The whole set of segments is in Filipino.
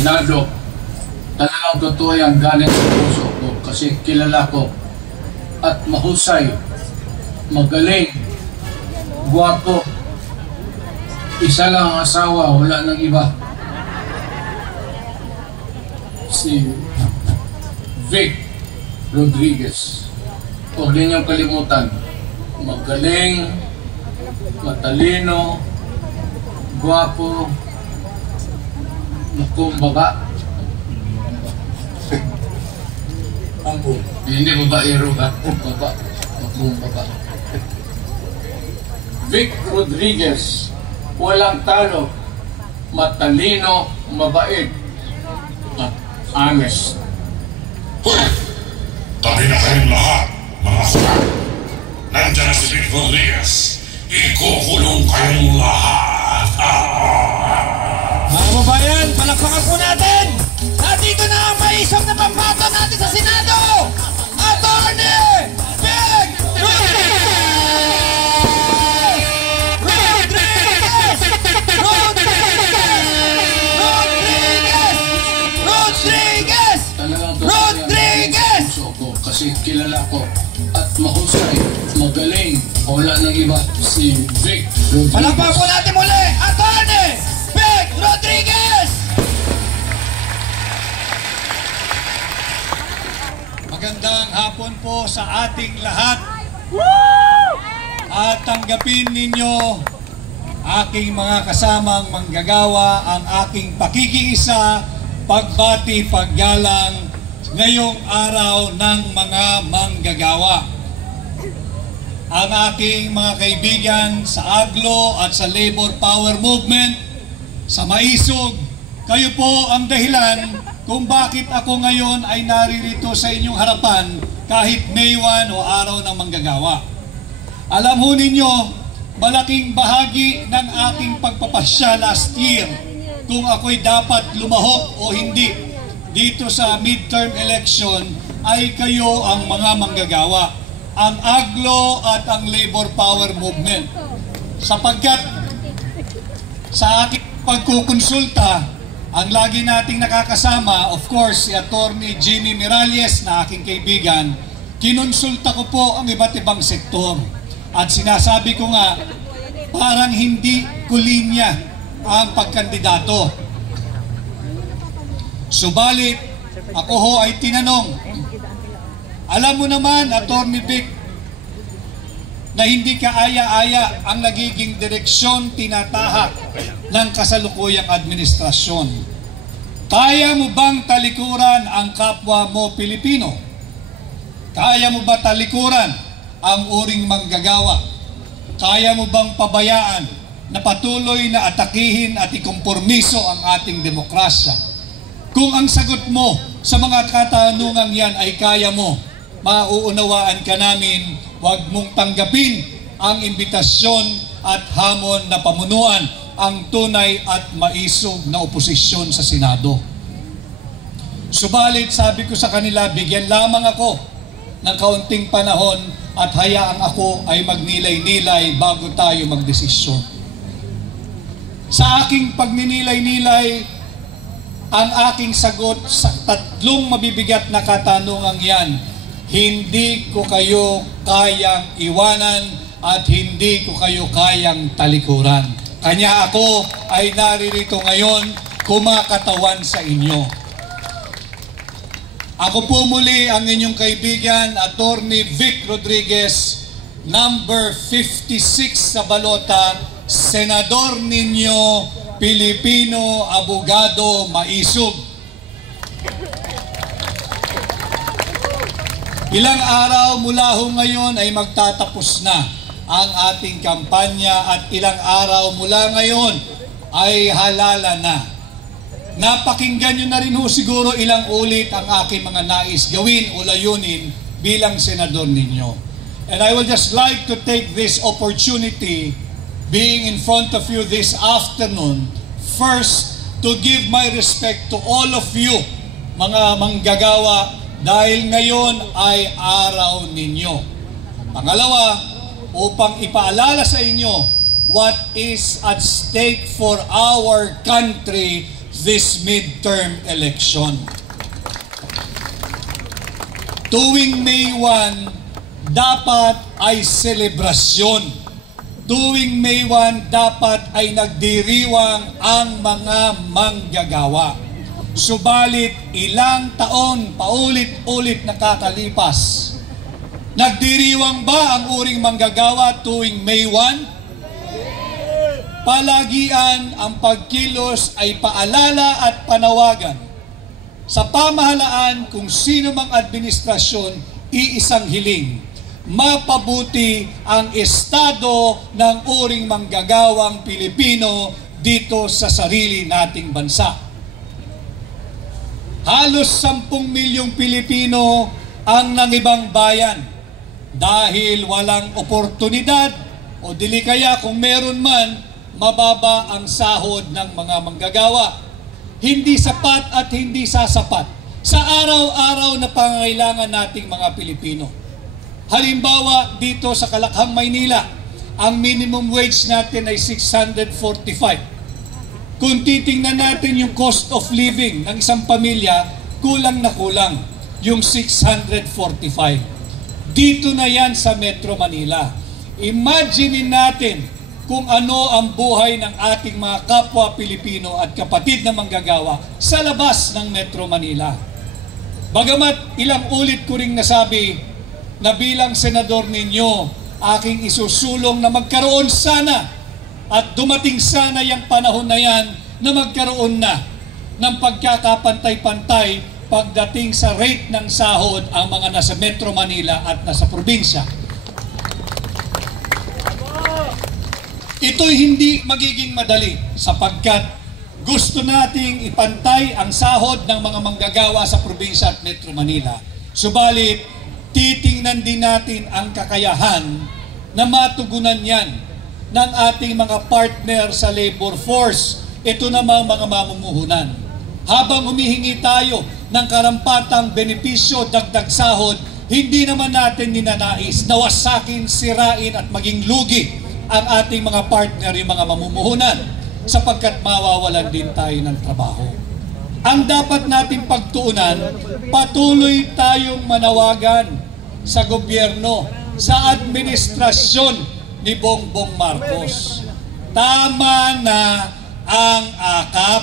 Senado, talagang totoo yung galing sa puso ko kasi kilala ko at mahusay, magaling, guwapo. Isa lang ang asawa, wala nang iba. Si Vic Rodriguez. Huwag din niyong kalimutan. Magaling, matalino, guwapo, makumbaga. Ampun. Hindi babaero ka. Makumbaga. Vic Rodriguez. Walang talo, matalino, mabait, at honest. Hoy! Tabi na kayong lahat, mga sukad. Nandiyan na si Vic Rodriguez. Ikukulong kayong lahat. Mga kababayan, palakpakan po natin! Nandito na ang maisang na pambato natin sa Senado! Attorney Vic Rodriguez! Kasi kilala ko at mahusay, magaling, wala nang iba, si Vic Rodriguez. Palakpakan po natin muli, Attorney Vic Rodriguez! Magandang hapon po sa ating lahat. At tanggapin ninyo aking mga kasamang manggagawa ang aking pakikiisa, pagbati, paggalang ngayong araw ng mga manggagawa. Ang aking mga kaibigan sa AGLO at sa Labor Power Movement, sa Maisog, kayo po ang dahilan kung bakit ako ngayon ay naririto sa inyong harapan kahit May 1 o araw ng manggagawa. Alam ho ninyo, malaking bahagi ng aking pagpapasya last year kung ako'y dapat lumahok o hindi dito sa midterm election ay kayo ang mga manggagawa, ang AGLO at ang Labor Power Movement. Sapagkat sa aking pagkukonsulta, ang lagi nating nakakasama, of course, si Attorney Jimmy Miralles na aking kaibigan, kinonsulta ko po ang iba't ibang sektor. At sinasabi ko nga, parang hindi ko linya ang pagkandidato. Subalit, ako ho ay tinanong, alam mo naman, Attorney Vic, na hindi kaaya-aya ang nagiging direksyon tinatahak ng kasalukuyang administrasyon. Kaya mo bang talikuran ang kapwa mo Pilipino? Kaya mo ba talikuran ang uring manggagawa? Kaya mo bang pabayaan na patuloy na atakihin at ikompormiso ang ating demokrasya? Kung ang sagot mo sa mga katanungang yan ay kaya mo, mauunawaan ka namin, huwag mong tanggapin ang imbitasyon at hamon na pamunuan ang tunay at maisog na oposisyon sa Senado. Subalit sabi ko sa kanila, bigyan lamang ako ng kaunting panahon at hayaang ako ay magnilay-nilay bago tayo magdesisyon. Sa aking pagninilay-nilay, ang aking sagot sa tatlong mabibigat na katanungang yan, hindi ko kayo kayang iwanan at hindi ko kayo kayang talikuran. Kanya ako ay naririto ngayon kumakatawan sa inyo. Ako po muli ang inyong kaibigan, Attorney Vic Rodriguez, number 56 sa balota, Senador ninyo, Pilipino, abogado, maisog. Ilang araw mula ho ngayon ay magtatapos na ang ating kampanya at ilang araw mula ngayon ay halala na. Napakinggan nyo na rin ho siguro ilang ulit ang aking mga nais gawin o layunin bilang senador ninyo. And I would just like to take this opportunity being in front of you this afternoon, first, to give my respect to all of you, mga manggagawa, dahil ngayon ay araw ninyo. Pangalawa, upang ipaalala sa inyo what is at stake for our country this midterm election. Tuwing May 1, dapat ay selebrasyon. Tuwing May 1, dapat ay nagdiriwang ang mga manggagawa. Subalit ilang taon paulit-ulit nakakalipas. Nagdiriwang ba ang uring manggagawa tuwing May 1? Palagian ang pagkilos ay paalala at panawagan sa pamahalaan kung sino mang administrasyon, iisang hiling, mapabuti ang estado ng uring manggagawang Pilipino dito sa sarili nating bansa. Halos 10 milyong Pilipino ang nangibang bayan dahil walang oportunidad o dili kaya kung meron man, mababa ang sahod ng mga manggagawa. Hindi sapat at hindi sasapat sa araw-araw na pangangailangan nating mga Pilipino. Halimbawa, dito sa Kalakhang, Maynila, ang minimum wage natin ay 645. Kung titingnan natin yung cost of living ng isang pamilya, kulang na kulang yung 645. Dito na yan sa Metro Manila. Imagine natin kung ano ang buhay ng ating mga kapwa Pilipino at kapatid na manggagawa sa labas ng Metro Manila. Bagamat ilang ulit ko ring nasabi na bilang senador ninyo, aking isusulong na magkaroon sana at dumating sana yung panahon na yan na magkaroon na ng pagkakapantay-pantay pagdating sa rate ng sahod ang mga nasa Metro Manila at nasa probinsya. Ito'y hindi magiging madali sapagkat gusto nating ipantay ang sahod ng mga manggagawa sa probinsya at Metro Manila. Subalit, titingnan din natin ang kakayahan na matugunan yan ng ating mga partner sa labor force. Ito namang mga mamumuhunan. Habang humihingi tayo ng karampatang benepisyo, dagdag sahod, hindi naman natin ninanais na wasakin, sirain at maging lugi ang ating mga partner, yung mga mamumuhunan, sapagkat mawawalan din tayo ng trabaho. Ang dapat natin pagtuunan, patuloy tayong manawagan sa gobyerno, sa administrasyon ni Bongbong Marcos. Tama na ang akap.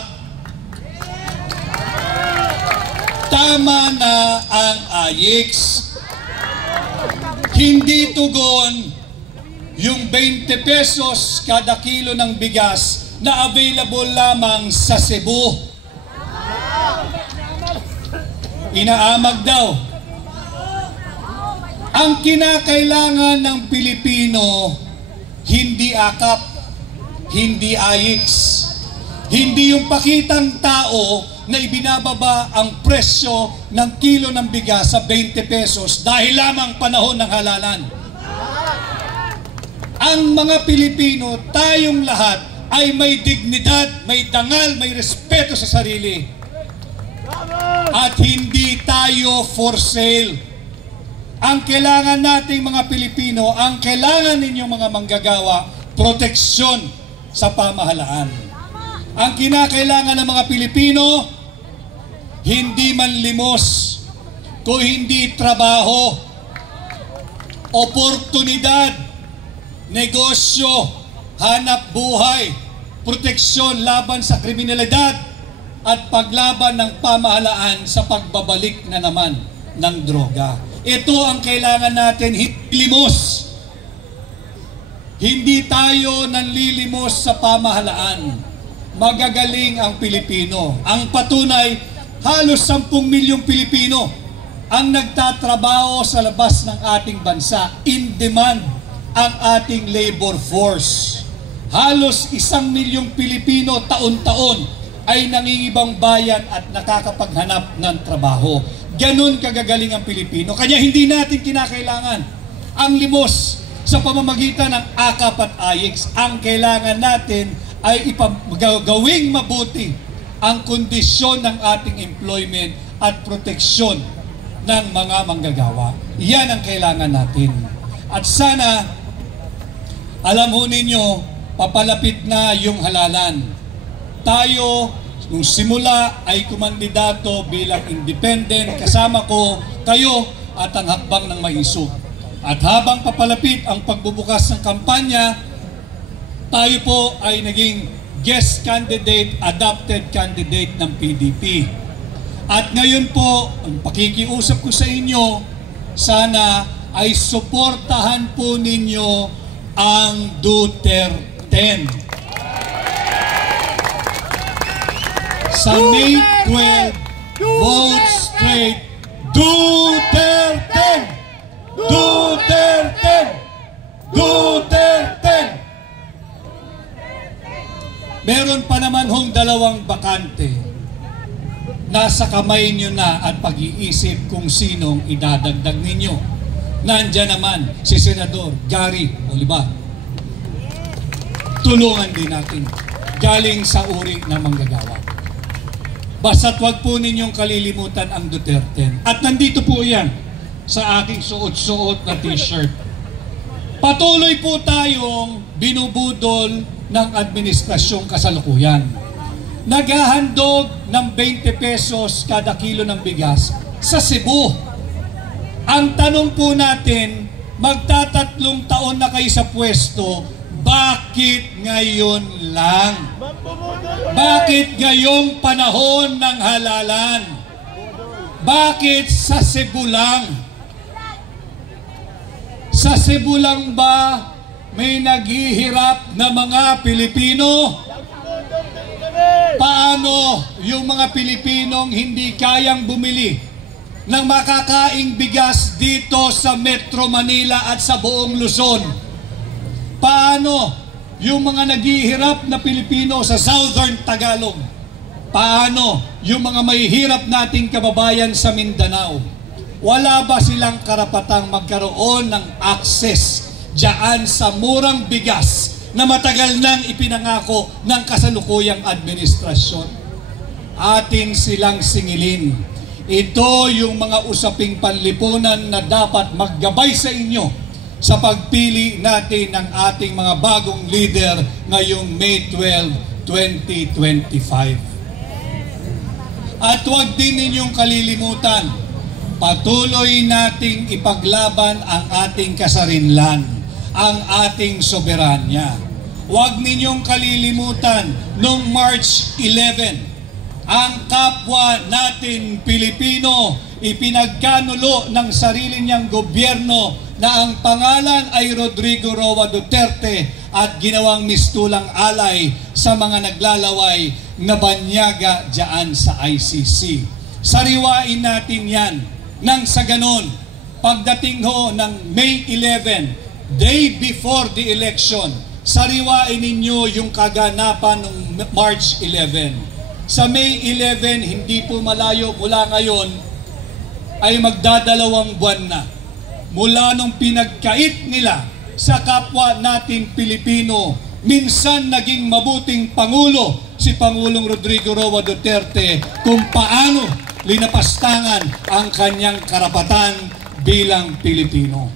Tama na ang AIX. Hindi tugon yung 20 pesos kada kilo ng bigas na available lamang sa Cebu. Inaamag daw. Ang kinakailangan ng Pilipino, hindi akap, hindi AIX, hindi yung pakitang tao na ibinababa ang presyo ng kilo ng bigas sa 20 pesos dahil lamang panahon ng halalan. Ang mga Pilipino, tayong lahat ay may dignidad, may dangal, may respeto sa sarili. At hindi tayo for sale. Ang kailangan nating mga Pilipino, ang kailangan ninyong mga manggagawa, proteksyon sa pamahalaan. Ang kinakailangan ng mga Pilipino, hindi manlimos, kung hindi trabaho, oportunidad, negosyo, hanap buhay, proteksyon laban sa kriminalidad at paglaban ng pamahalaan sa pagbabalik na naman ng droga. Ito ang kailangan natin, limos. Hindi tayo nanlilimos sa pamahalaan. Magagaling ang Pilipino. Ang patunay, halos 10 milyong Pilipino ang nagtatrabaho sa labas ng ating bansa. In demand ang ating labor force. Halos 1 milyong Pilipino taon-taon ay nangingibang bayan at nakakapaghanap ng trabaho. Ganun kagagaling ang Pilipino. Kaya hindi natin kinakailangan ang limos sa pamamagitan ng AKAP at AIX. Ang kailangan natin ay gawing mabuti ang kondisyon ng ating employment at proteksyon ng mga manggagawa. Iyan ang kailangan natin. At sana alam ho ninyo, papalapit na yung halalan. Tayo nung simula ay kumandidato bilang independent, kasama ko kayo at ang hakbang ng maisog. At habang papalapit ang pagbubukas ng kampanya, tayo po ay naging guest candidate, adopted candidate ng PDP. At ngayon po, ang pakikiusap ko sa inyo, sana ay suportahan po ninyo ang Duterte. Sa May 12, vote straight Duterte! Duterte! Duterte! Meron pa naman hong dalawang bakante. Nasa kamay nyo na at pag-iisip kung sinong idadagdag ninyo. Nandyan naman si Senador Gary Olivar. Tulungan din natin. Galing sa uri ng manggagawa. Basta't wag po ninyong kalilimutan ang Duterte. At nandito po yan sa aking suot-suot na t-shirt. Patuloy po tayong binubudol ng administrasyong kasalukuyan. Naghahandog ng 20 pesos kada kilo ng bigas sa Cebu. Ang tanong po natin, magtatatlong taon na kayo sa pwesto, bakit ngayon lang? Bakit ngayong panahon ng halalan? Bakit sa Cebu lang? Sa Cebu lang ba may naghihirap na mga Pilipino? Paano yung mga Pilipinong hindi kayang bumili ng makakaing bigas dito sa Metro Manila at sa buong Luzon? Paano yung mga naghihirap na Pilipino sa Southern Tagalog? Paano yung mga mahihirap nating kababayan sa Mindanao? Wala ba silang karapatang magkaroon ng access diyan sa murang bigas na matagal nang ipinangako ng kasalukuyang administrasyon? Atin silang singilin. Ito yung mga usaping panlipunan na dapat maggabay sa inyo sa pagpili natin ng ating mga bagong leader ngayong May 12, 2025. At huwag din ninyong kalilimutan, patuloy nating ipaglaban ang ating kasarinlan, ang ating soberanya. Huwag ninyong kalilimutan, noong March 11, ang kapwa natin Pilipino ipinagkanulo ng sarili niyang gobyerno na ang pangalan ay Rodrigo Roa Duterte at ginawang mistulang alay sa mga naglalaway na banyaga dyan sa ICC. Sariwain natin yan nang sa ganon, pagdating ho ng May 11, day before the election, sariwain ninyo yung kaganapan ng March 11. Sa May 11, hindi po malayo mula ngayon, ay magdadalawang buwan na. Mula nung pinagkait nila sa kapwa natin Pilipino, minsan naging mabuting Pangulo si Pangulong Rodrigo Roa Duterte kung paano linapastangan ang kanyang karapatan bilang Pilipino.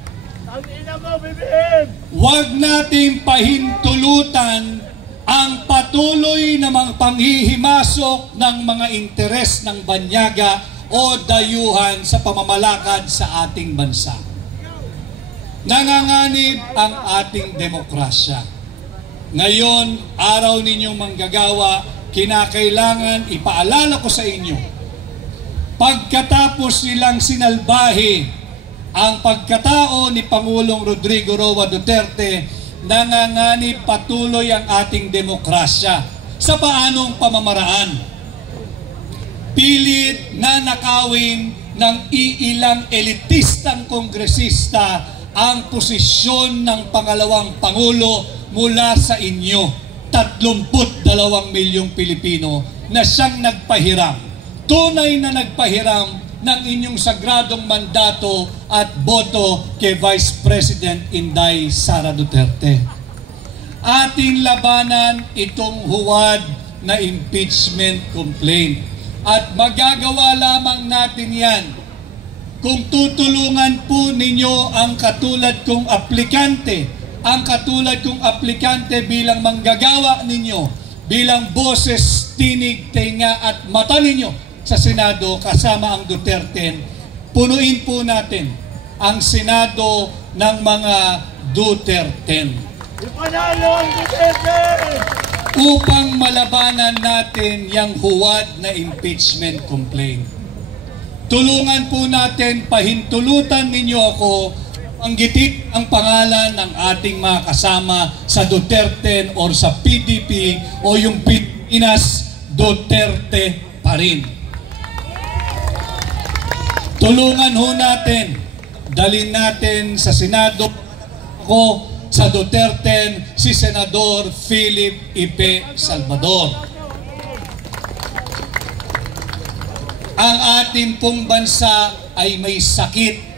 Huwag nating pahintulutan ang patuloy na mga panghihimasok ng mga interes ng banyaga o dayuhan sa pamamalakad sa ating bansa. Nanganganib ang ating demokrasya. Ngayon, araw ninyong manggagawa, kinakailangan ipaalala ko sa inyo, pagkatapos nilang sinalbahe ang pagkatao ni Pangulong Rodrigo Roa Duterte, nanganganib patuloy ang ating demokrasya. Sa paanong pamamaraan? Pilit na nakawin ng iilang elitistang kongresista ang posisyon ng pangalawang Pangulo mula sa inyo, 32 milyong Pilipino na siyang nagpahiram, tunay na nagpahiram ng inyong sagradong mandato at boto kay Vice President Inday Sara Duterte. Ating labanan itong huwad na impeachment complaint at magagawa lamang natin yan kung tutulungan po ninyo ang katulad kong aplikante, bilang manggagawa ninyo, bilang boses tinig, tenga at mata ninyo sa Senado kasama ang Duterte. Punuin po natin ang Senado ng mga Duterte. Upang malabanan natin yung huwad na impeachment complaint. Tulungan po natin, pahintulutan ninyo ako, anggitin ang pangalan ng ating mga kasama sa Duterte or sa PDP o yung Pilipinas Duterte pa rin. Tulungan ho natin, dalhin natin sa Senado ko sa Duterte si Senador Philip Ipe Salvador. Ang ating pong bansa ay may sakit.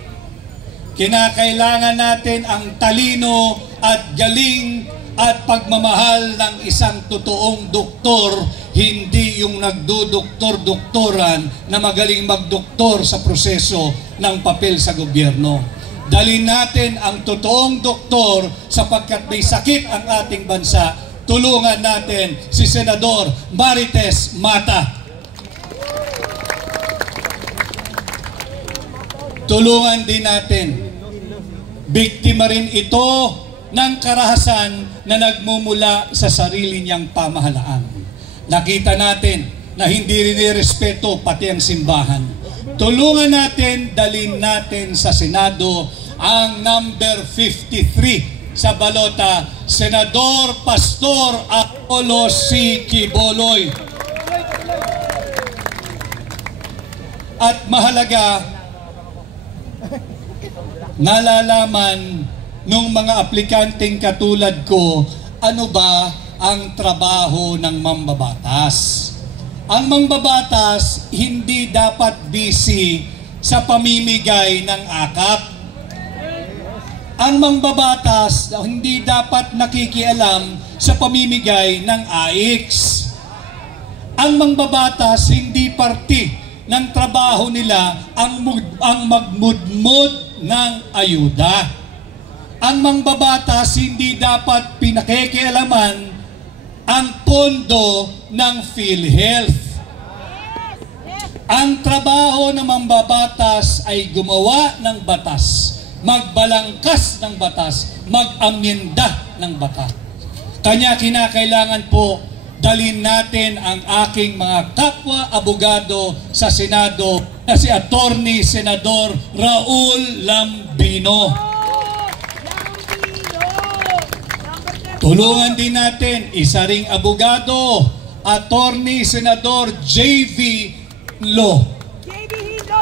Kinakailangan natin ang talino at galing at pagmamahal ng isang totoong doktor, hindi yung nagdudoktor-doktoran na magaling magdoktor sa proseso ng papel sa gobyerno. Dalhin natin ang totoong doktor sapagkat may sakit ang ating bansa. Tulungan natin si Senador Marites Mata. Tulungan din natin. Biktima rin ito ng karahasan na nagmumula sa sarili niyang pamahalaan. Nakita natin na hindi rin irespeto pati ang simbahan. Tulungan natin, dalhin natin sa Senado ang number 53 sa balota, Senador Pastor Apollo C. Quiboloy. At mahalaga, nalalaman nung mga aplikanteng katulad ko, ano ba ang trabaho ng mambabatas. Ang mambabatas hindi dapat busy sa pamimigay ng akap. Ang mambabatas hindi dapat nakikialam sa pamimigay ng AIX. Ang mambabatas hindi parte ng trabaho nila ang magmudmod ng ayuda. Ang mambabatas hindi dapat pinakikialaman ang pondo ng PhilHealth. Ang trabaho ng mambabatas ay gumawa ng batas, magbalangkas ng batas, mag-amyenda ng batas. Kanya kinakailangan po dalhin natin ang aking mga kapwa abogado sa Senado na si Attorney Senador Raul Lambino. Tulungan din natin, isa ring abogado, Attorney Senador J.V. Lo.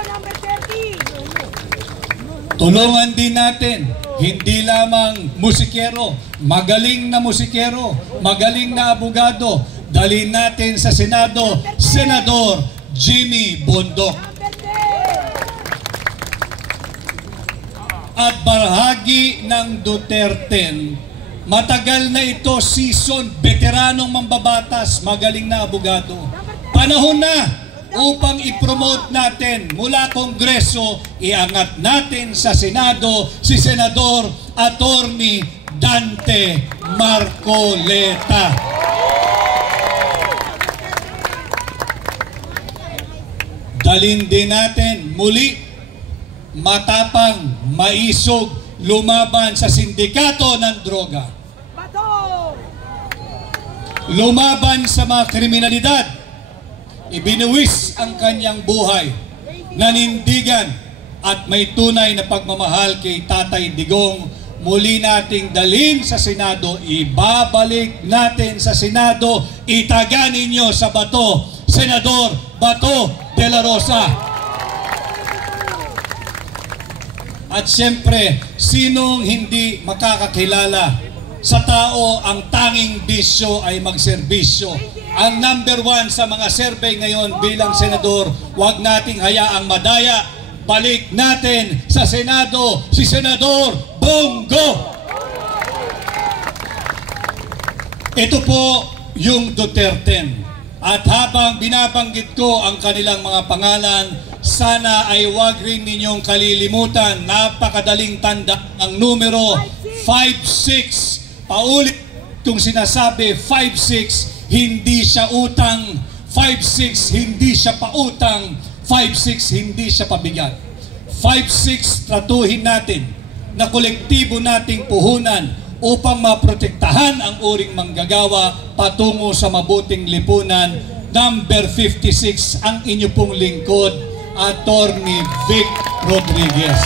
number 30. Tulungan din natin, hindi lamang musikero, magaling na musikero, magaling na abogado, dalhin natin sa Senado, Senador Jimmy Bondoc. At bahagi ng Duterte, matagal na ito season, veteranong mambabatas, magaling na abogado. Panahon na upang i-promote natin mula Kongreso, iangat natin sa Senado si Senador Attorney Dante Marcoleta. Dalhin din natin muli, matapang, maisog, lumaban sa sindikato ng droga. Lumaban sa mga kriminalidad. Ibinuwis ang kanyang buhay. Nanindigan at may tunay na pagmamahal kay Tatay Digong. Muli nating dalhin sa Senado. Ibabalik natin sa Senado. Itaga ninyo sa bato, Senador Bato de la Rosa. At siyempre, sinong hindi makakakilala sa tao ang tanging bisyo ay magserbisyo. Ang number 1 sa mga survey ngayon bilang senador, huwag nating hayaang madaya. Balik natin sa Senado si Senador Bongo. Ito po yung Duterte. At habang binabanggit ko ang kanilang mga pangalan, sana ay huwag rin ninyong kalilimutan, napakadaling tanda ang numero 56. Paulit kung sinasabi 56, hindi siya utang, 5-6 hindi siya pautang, 5-6 hindi siya pabigat. 5-6 tratuhin natin na kolektibo nating puhunan upang maprotektahan ang uring manggagawa patungo sa mabuting lipunan. Number 56, ang inyo pong lingkod, Attorney Vic Rodriguez.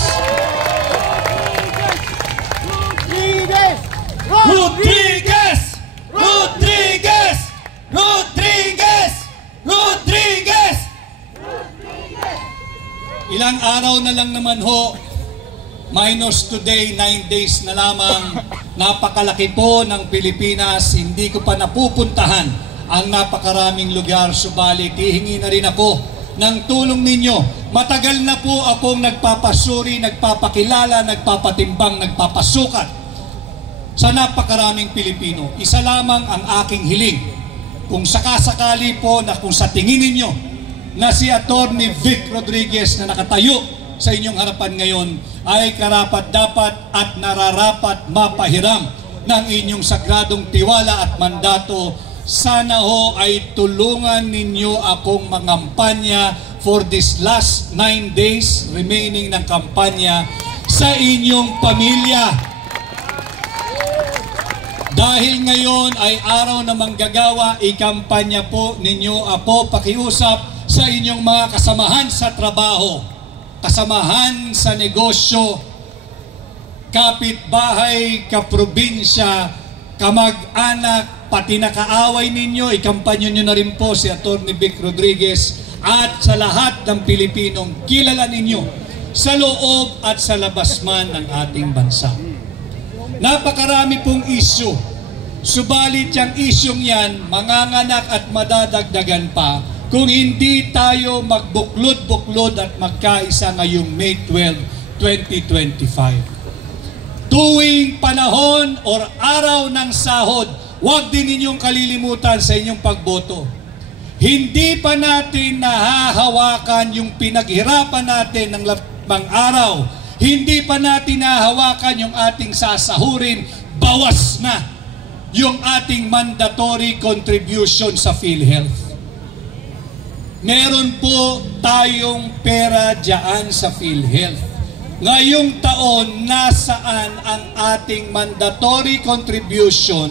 Rodriguez! Rodriguez! Rodriguez! Rodriguez! Ilang araw na lang naman ho, minus today, 9 days na lamang, napakalaki po ng Pilipinas, hindi ko pa napupuntahan ang napakaraming lugar, subalit hihingi na rin ako ng tulong ninyo. Matagal na po akong nagpapasuri, nagpapakilala, nagpapatimbang, nagpapasukat sa napakaraming Pilipino. Isa lamang ang aking hiling. Kung sakasakali po na kung sa tingin ninyo na si Attorney Vic Rodriguez na nakatayo sa inyong harapan ngayon ay karapat-dapat at nararapat mapahiram ng inyong sagradong tiwala at mandato, sana ho ay tulungan ninyo akong mangampanya for this last 9 days remaining ng kampanya sa inyong pamilya. Dahil ngayon ay araw na manggagawa, ikampanya po ninyo ako, pakiusap sa inyong mga kasamahan sa trabaho, kasamahan sa negosyo, kapitbahay, kaprobinsya, kamag-anak, pati na kaaway ninyo, ikampanyo nyo na rin po si Attorney Vic Rodriguez at sa lahat ng Pilipinong kilala ninyo sa loob at sa labas man ng ating bansa. Napakarami pong isyu, subalit yung isyong yan, manganganak at madadagdagan pa kung hindi tayo magbuklod-buklod at magkaisa ngayong May 12, 2025. Tuwing panahon or araw ng sahod, huwag din ninyong kalilimutan sa inyong pagboto. Hindi pa natin nahahawakan yung pinaghirapan natin ng lamang araw. Hindi pa natin nahahawakan yung ating sasahurin. Bawas na yung ating mandatory contribution sa PhilHealth. Meron po tayong pera dyan sa PhilHealth. Ngayong taon, nasaan ang ating mandatory contribution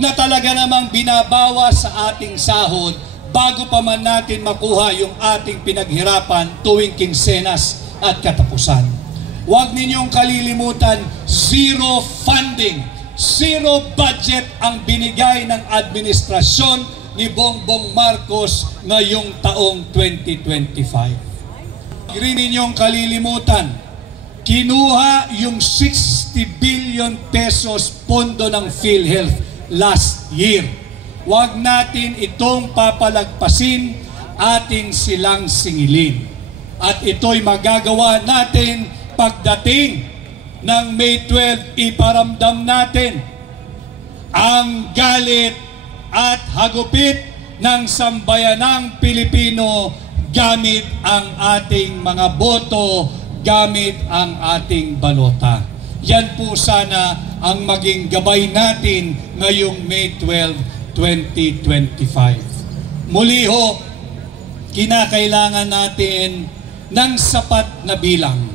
na talaga namang binabawa sa ating sahod bago pa man natin makuha yung ating pinaghirapan tuwing kinsenas at katapusan. Huwag ninyong kalilimutan, zero funding, zero budget ang binigay ng administrasyon ni Bongbong Marcos ngayong taong 2025. Hindi ninyong kalilimutan, kinuha yung 60 billion pesos pondo ng PhilHealth last year. Huwag natin itong papalagpasin, ating silang singilin. At ito'y magagawa natin pagdating ng May 12, iparamdam natin ang galit at hagupit ng sambayanang Pilipino gamit ang ating mga boto, gamit ang ating balota. Yan po sana ang maging gabay natin ngayong May 12, 2025. Muli ho, kinakailangan natin ng sapat na bilang.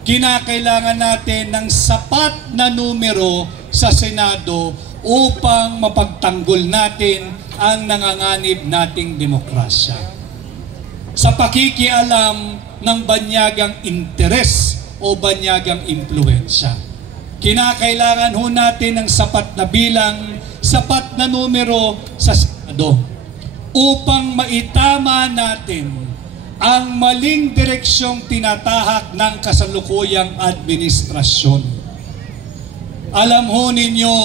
Kinakailangan natin ng sapat na numero sa Senado upang mapagtanggol natin ang nanganganib nating demokrasya. Sa pakikialam ng banyagang interes o banyagang impluwensya, kinakailangan ho natin ng sapat na bilang, sapat na numero sa Senado upang maitama natin ang maling direksyong tinatahak ng kasalukuyang administrasyon. Alam ho ninyo,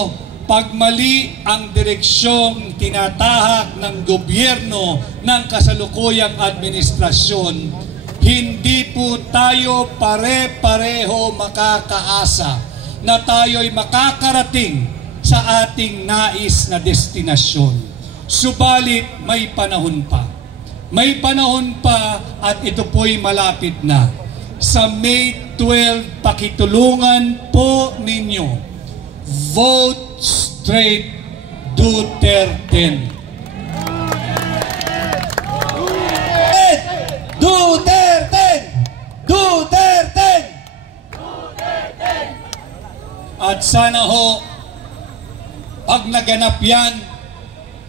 pag mali ang direksyong tinatahak ng gobyerno ng kasalukuyang administrasyon, hindi po tayo pare-pareho makakaasa na tayo'y makakarating sa ating nais na destinasyon. Subalit may panahon pa. May panahon pa at ito po'y malapit na. Sa May 12, pakitulungan po ninyo. Vote straight, Duterte. sana ho, pag naganap yan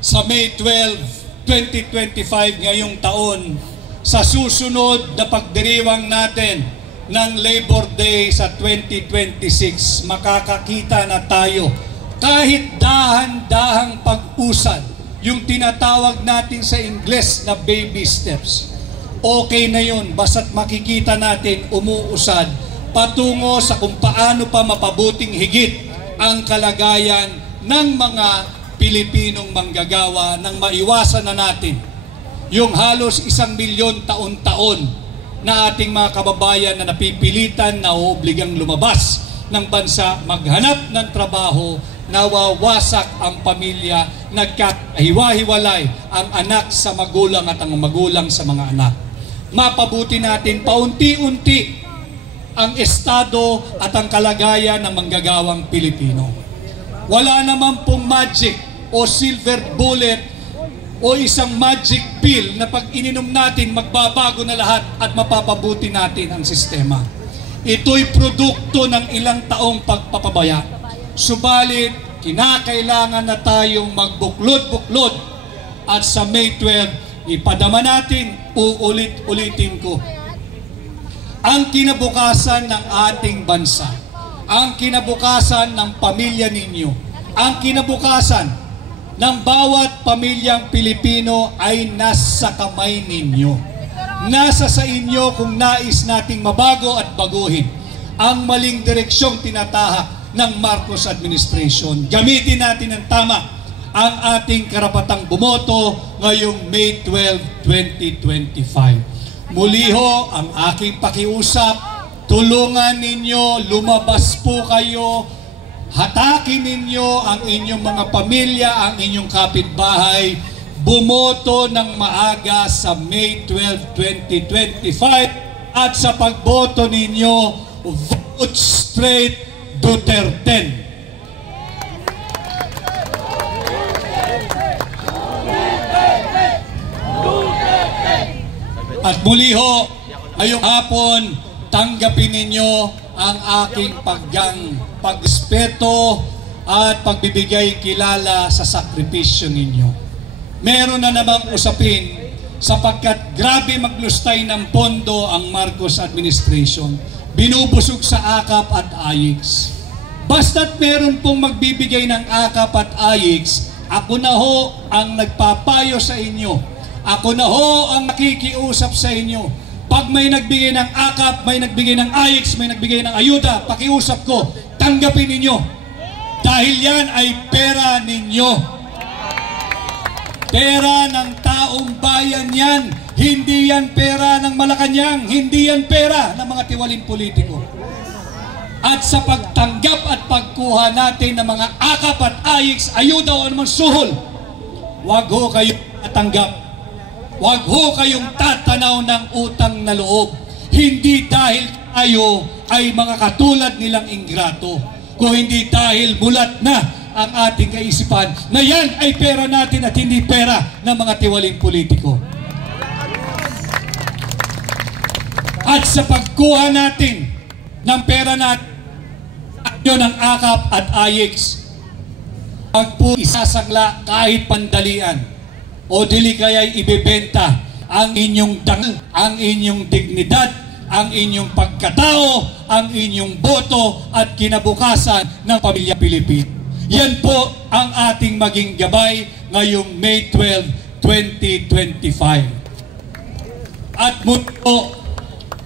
sa May 12, 2025 ngayong taon, sa susunod na pagdiriwang natin ng Labor Day sa 2026, makakakita na tayo kahit dahan-dahang pag-usad, yung tinatawag natin sa Ingles na baby steps. Okay na yun, basta't makikita natin umuusad patungo sa kung paano pa mapabuting higit ang kalagayan ng mga Pilipinong manggagawa nang maiwasan na natin yung halos 1 milyon taon-taon na ating mga kababayan na napipilitan na obligang lumabas ng bansa, maghanap ng trabaho, nawawasak ang pamilya, nagkakahiwa-hiwalay ang anak sa magulang at ang magulang sa mga anak. Mapabuti natin paunti-unti ang estado at ang kalagayan ng manggagawang Pilipino. Wala naman pong magic o silver bullet o isang magic pill na pag ininom natin, magbabago na lahat at mapapabuti natin ang sistema. Ito'y produkto ng ilang taong pagpapabaya. Subalit, kinakailangan na tayong magbuklod-buklod at sa May 12, ipadama natin, uulit-ulitin ko, ang kinabukasan ng ating bansa, ang kinabukasan ng pamilya ninyo, ang kinabukasan ng bawat pamilyang Pilipino ay nasa kamay ninyo. Nasa sa inyo kung nais nating mabago at baguhin ang maling direksyong tinatahak ng Marcos administration. Gamitin natin ng tama ang ating karapatang bumoto ngayong May 12, 2025. Muli ho ang aking pakiusap, tulungan ninyo, lumabas po kayo, hatakin ninyo ang inyong mga pamilya, ang inyong kapitbahay, bumoto ng maaga sa May 12, 2025 at sa pagboto ninyo, vote straight Duterte. At muli ho, ngayong hapon, tanggapin ninyo ang aking pagrespeto at pagbibigay kilala sa sakripisyo ninyo. Meron na namang usapin sapagkat grabe maglustay ng pondo ang Marcos administration. Binubusog sa AKAP at AIX. Basta't meron pong magbibigay ng AKAP at AIX, ako na ho ang nagpapayo sa inyo. Ako na ho ang nakikiusap sa inyo. Pag may nagbigay ng AKAP, may nagbigay ng AIX, may nagbigay ng ayuda, pakiusap ko, tanggapin ninyo. Dahil yan ay pera ninyo. Pera ng taong bayan yan. Hindi yan pera ng Malacanang. Hindi yan pera ng mga tiwaling politiko. At sa pagtanggap at pagkuha natin ng mga AKAP at AIX, ayuda o anumang suhol, wag ho kayong tatanggap. Wag ho kayong tatanaw ng utang na loob. Hindi dahil tayo ay mga katulad nilang ingrato, kung hindi dahil bulat na ang ating kaisipan na yan ay pera natin at hindi pera ng mga tiwaling politiko. At sa pagkuha natin ng pera natin, yun ang AKAP at AIX, pag po isasangla kahit pandalian o dili kaya'y ibebenta ang inyong dangal, ang inyong dignidad, ang inyong pagkatao, ang inyong boto at kinabukasan ng pamilya Pilipino. Yan po ang ating maging gabay ngayong May 12, 2025. At muli po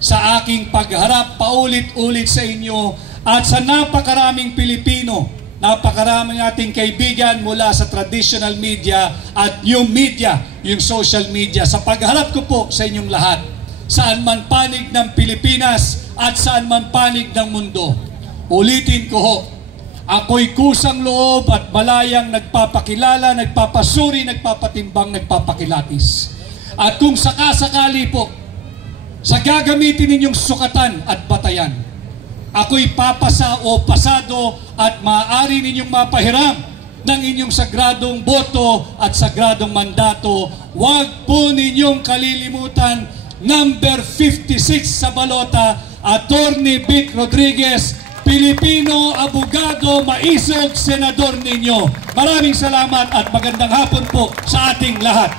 sa aking pagharap paulit-ulit sa inyo at sa napakaraming Pilipino, napakaraming ating kaibigan mula sa traditional media at new media, yung social media, sa pagharap ko po sa inyong lahat, saan man panig ng Pilipinas at saan man panig ng mundo. Ulitin ko ho, ako'y kusang loob at malayang nagpapakilala, nagpapasuri, nagpapatimbang, nagpapakilatis. At kung sakasakali po, sa gagamitin ninyong sukatan at batayan, ako'y papasa o pasado at maaari ninyong mapahiram ng inyong sagradong boto at sagradong mandato. Huwag po ninyong kalilimutan, number 56 sa balota, Attorney Vic Rodriguez, Pilipino, abogado, maisog, senador ninyo. Maraming salamat at magandang hapon po sa ating lahat.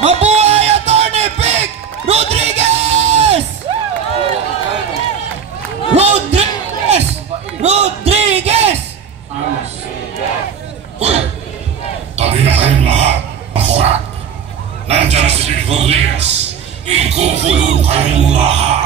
Mabuhay Attorney Vic Rodriguez! Rodriguez! Rodriguez! Tabi na kayong lahat. Makurat. Nandiyan si Vic Rodriguez. Ikukulong kayong lahat.